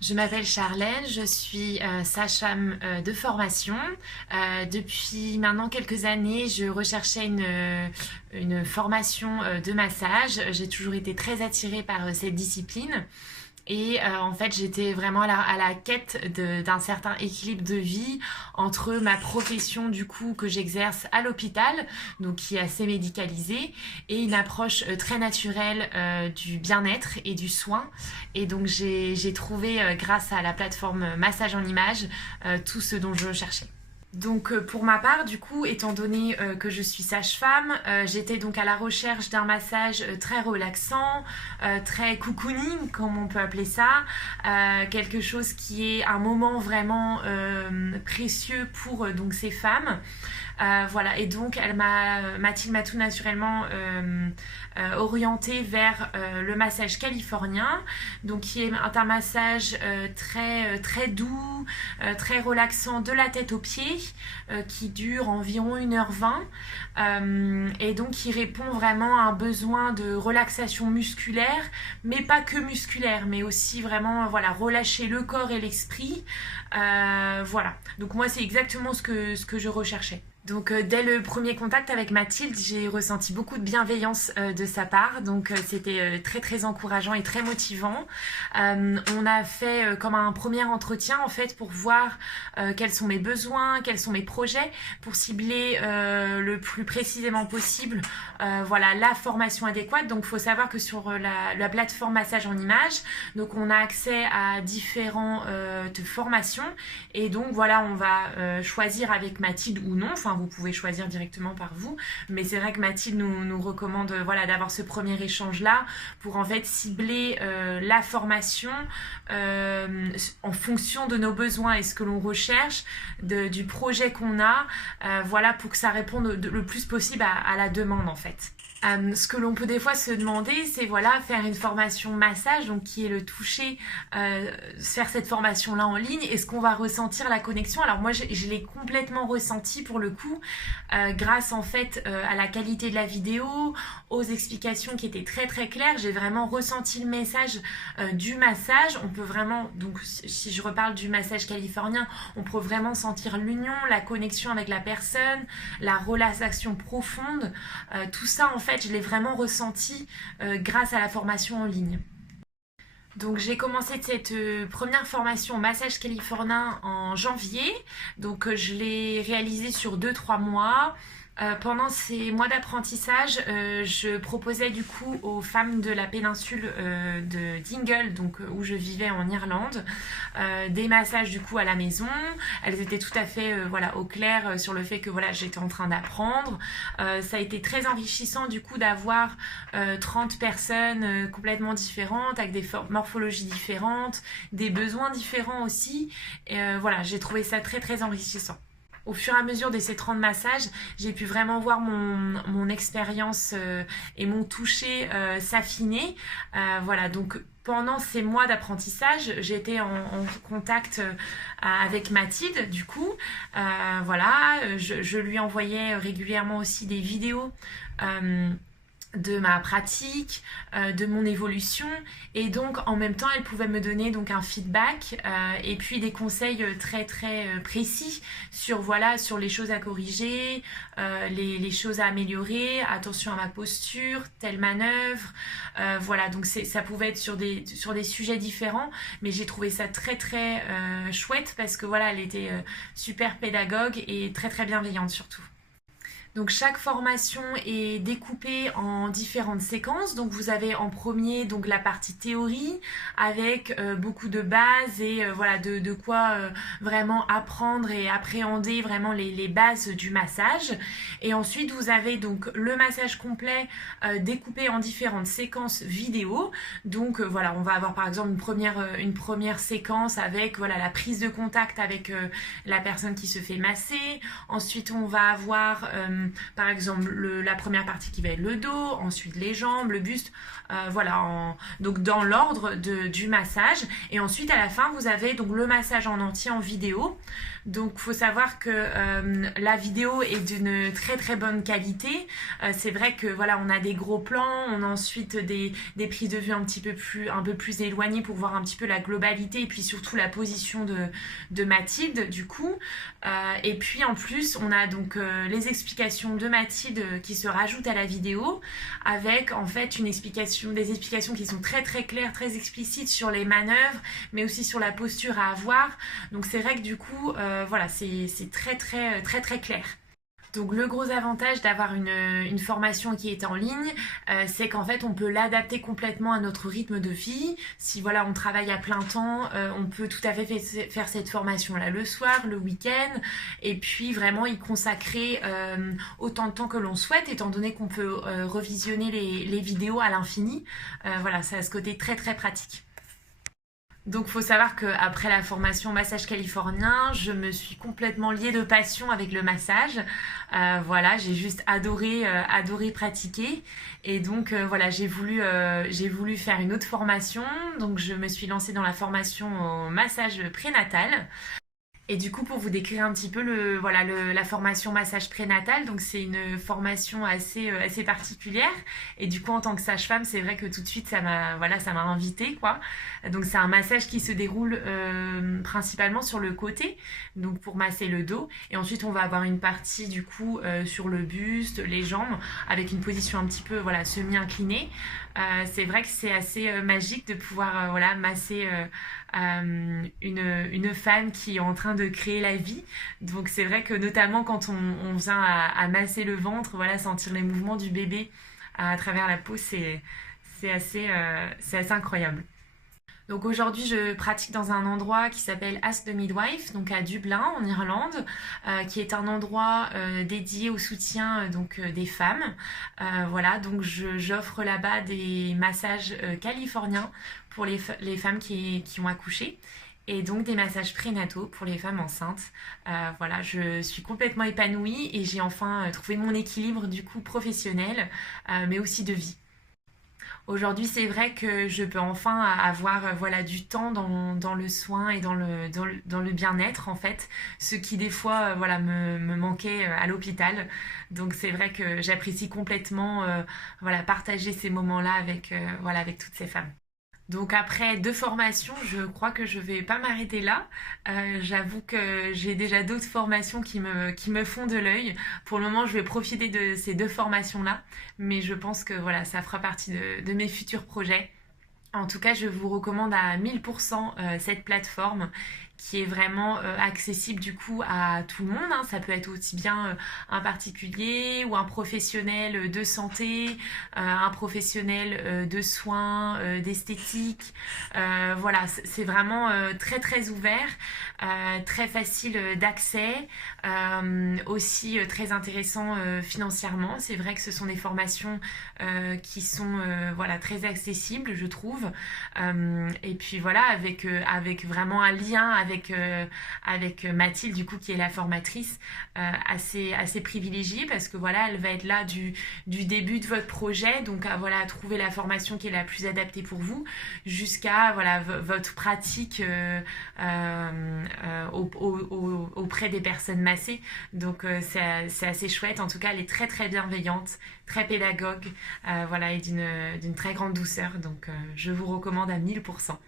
Je m'appelle Charlène, je suis sage-femme de formation. Depuis maintenant quelques années, je recherchais une formation de massage. J'ai toujours été très attirée par cette discipline. Et en fait, j'étais vraiment à la quête d'un certain équilibre de vie entre ma profession du coup que j'exerce à l'hôpital, donc qui est assez médicalisée, et une approche très naturelle du bien-être et du soin. Et donc j'ai trouvé grâce à la plateforme Massage en Images tout ce dont je cherchais. Donc pour ma part, du coup, étant donné que je suis sage-femme, j'étais donc à la recherche d'un massage très relaxant, très cocooning, comme on peut appeler ça, quelque chose qui est un moment vraiment précieux pour donc ces femmes. Voilà, et donc Mathilde m'a tout naturellement orientée vers le massage californien, donc qui est un massage très doux, très relaxant de la tête aux pieds, qui dure environ 1h20 et donc qui répond vraiment à un besoin de relaxation musculaire, mais pas que musculaire, mais aussi vraiment voilà, relâcher le corps et l'esprit. Voilà, donc moi c'est exactement ce que je recherchais. Donc dès le premier contact avec Mathilde, j'ai ressenti beaucoup de bienveillance de sa part, donc c'était très très encourageant et très motivant. On a fait comme un premier entretien en fait pour voir quels sont mes besoins, quels sont mes projets, pour cibler le plus précisément possible voilà, la formation adéquate. Donc il faut savoir que sur la plateforme Massage en Images, donc on a accès à différentes formations, et donc voilà, on va choisir avec Mathilde ou non, enfin vous pouvez choisir directement par vous, mais c'est vrai que Mathilde nous recommande voilà, d'avoir ce premier échange là pour en fait cibler la formation en fonction de nos besoins et ce que l'on recherche, du projet qu'on a, voilà, pour que ça réponde le plus possible à la demande en fait. Ce que l'on peut des fois se demander, c'est voilà, faire une formation massage, donc qui est le toucher, faire cette formation-là en ligne. Est-ce qu'on va ressentir la connexion? Alors moi, je l'ai complètement ressenti pour le coup, grâce en fait à la qualité de la vidéo, aux explications qui étaient très très claires. J'ai vraiment ressenti le message du massage. On peut vraiment, donc si je reparle du massage californien, on peut vraiment sentir l'union, la connexion avec la personne, la relaxation profonde, tout ça en fait je l'ai vraiment ressenti grâce à la formation en ligne. Donc j'ai commencé cette première formation au massage californien en janvier, donc je l'ai réalisée sur 2-3 mois. Pendant ces mois d'apprentissage, je proposais du coup aux femmes de la péninsule de Dingle, donc où je vivais en Irlande, des massages du coup à la maison. Elles étaient tout à fait voilà, au clair sur le fait que voilà, j'étais en train d'apprendre. Ça a été très enrichissant du coup d'avoir 30 personnes complètement différentes, avec des morphologies différentes, des besoins différents aussi. Voilà, j'ai trouvé ça très très enrichissant. Au fur et à mesure de ces 30 massages, j'ai pu vraiment voir mon expérience et mon toucher s'affiner. Voilà, donc pendant ces mois d'apprentissage, j'étais en contact avec Mathilde, du coup. Voilà, je lui envoyais régulièrement aussi des vidéos de ma pratique, de mon évolution, et donc en même temps elle pouvait me donner donc un feedback et puis des conseils très très précis sur voilà, sur les choses à corriger, les choses à améliorer, attention à ma posture, telle manœuvre, voilà, donc ça pouvait être sur des sujets différents, mais j'ai trouvé ça très très chouette parce que voilà, elle était super pédagogue et très très bienveillante surtout. Donc chaque formation est découpée en différentes séquences. Donc vous avez en premier donc la partie théorie avec beaucoup de bases et voilà, de quoi vraiment apprendre et appréhender vraiment les bases du massage. Et ensuite vous avez donc le massage complet découpé en différentes séquences vidéo. Donc voilà, on va avoir par exemple une première séquence avec voilà, la prise de contact avec la personne qui se fait masser. Ensuite on va avoir par exemple la première partie qui va être le dos, ensuite les jambes, le buste, voilà, donc dans l'ordre du massage. Et ensuite à la fin vous avez donc le massage en entier en vidéo. Donc il faut savoir que la vidéo est d'une très très bonne qualité. C'est vrai que voilà, on a des gros plans, on a ensuite des prises de vue un peu plus éloignées pour voir un petit peu la globalité et puis surtout la position de Mathilde du coup. Et puis en plus on a donc les explications de Mathilde qui se rajoutent à la vidéo avec en fait des explications qui sont très très claires, très explicites sur les manœuvres mais aussi sur la posture à avoir. Donc c'est vrai que du coup voilà, c'est très très très très clair. Donc le gros avantage d'avoir une formation qui est en ligne, c'est qu'en fait on peut l'adapter complètement à notre rythme de vie. Si voilà on travaille à plein temps, on peut tout à fait faire cette formation là le soir, le week-end, et puis vraiment y consacrer autant de temps que l'on souhaite, étant donné qu'on peut revisionner les vidéos à l'infini. Voilà, ça a ce côté très très pratique. Donc il faut savoir qu'après la formation massage californien, je me suis complètement liée de passion avec le massage. Voilà, j'ai juste adoré pratiquer. Et donc voilà, j'ai voulu faire une autre formation. Donc je me suis lancée dans la formation au massage prénatal. Et du coup, pour vous décrire un petit peu la formation massage prénatal, donc c'est une formation assez particulière. Et du coup, en tant que sage-femme, c'est vrai que tout de suite, ça m'a invitée, quoi. Donc c'est un massage qui se déroule principalement sur le côté, donc pour masser le dos. Et ensuite, on va avoir une partie du coup sur le buste, les jambes, avec une position un petit peu semi-inclinée. C'est vrai que c'est assez magique de pouvoir masser une femme qui est en train de créer la vie. Donc c'est vrai que notamment quand on vient à masser le ventre, voilà, sentir les mouvements du bébé à travers la peau, c'est assez incroyable. Donc aujourd'hui, je pratique dans un endroit qui s'appelle Ask the Midwife, donc à Dublin, en Irlande, qui est un endroit dédié au soutien des femmes. Voilà, donc j'offre là-bas des massages californiens pour les femmes qui ont accouché. Et donc des massages prénataux pour les femmes enceintes. Voilà, je suis complètement épanouie et j'ai enfin trouvé mon équilibre du coup professionnel, mais aussi de vie. Aujourd'hui, c'est vrai que je peux enfin avoir du temps dans le soin et dans le bien-être en fait, ce qui des fois me manquait à l'hôpital. Donc c'est vrai que j'apprécie complètement partager ces moments-là avec toutes ces femmes. Donc après 2 formations, je crois que je vais pas m'arrêter là. J'avoue que j'ai déjà d'autres formations qui me font de l'œil. Pour le moment, je vais profiter de ces 2 formations-là, mais je pense que voilà, ça fera partie de mes futurs projets. En tout cas, je vous recommande à 1000% cette plateforme qui est vraiment accessible du coup à tout le monde, hein. Ça peut être aussi bien un particulier ou un professionnel de santé, un professionnel de soins, d'esthétique. Voilà, c'est vraiment très très ouvert, très facile d'accès, aussi très intéressant financièrement. C'est vrai que ce sont des formations qui sont très accessibles, je trouve. Et puis voilà, avec vraiment un lien avec Mathilde du coup qui est la formatrice, assez privilégiée parce que voilà, elle va être là du début de votre projet, donc à trouver la formation qui est la plus adaptée pour vous jusqu'à votre pratique auprès des personnes massées. Donc c'est assez chouette. En tout cas, elle est très très bienveillante, très pédagogue, et d'une très grande douceur. Donc je vous recommande à 1000%.